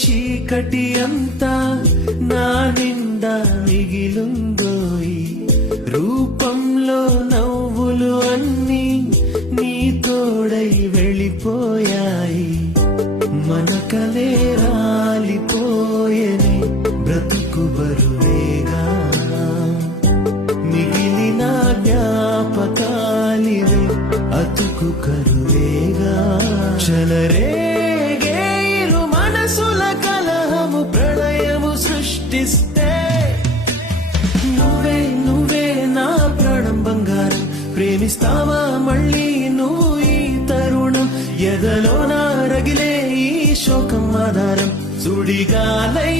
చీకటి అంతా నా నిండా మిగిలుందోయి రూపంలో నవ్వులు అన్నీ నీ తోడై వెళ్ళిపోయాయి మన కలే రాలిపోయని బ్రతుకు బరువేగా మిగిలిన జ్ఞాపకాలివే అతుకు కరువేగా చలరేగే ఇరు మనసుల కలహము ప్రళయము సృష్టిస్తే నువ్వే నువ్వే నా ప్రాణం బంగారం ప్రేమిస్తావా మళ్ళీ నువ్వు ఈ తరుణం ఎదలో నా రగిలే ఈ శోకం ఆధారం సుడిగాలై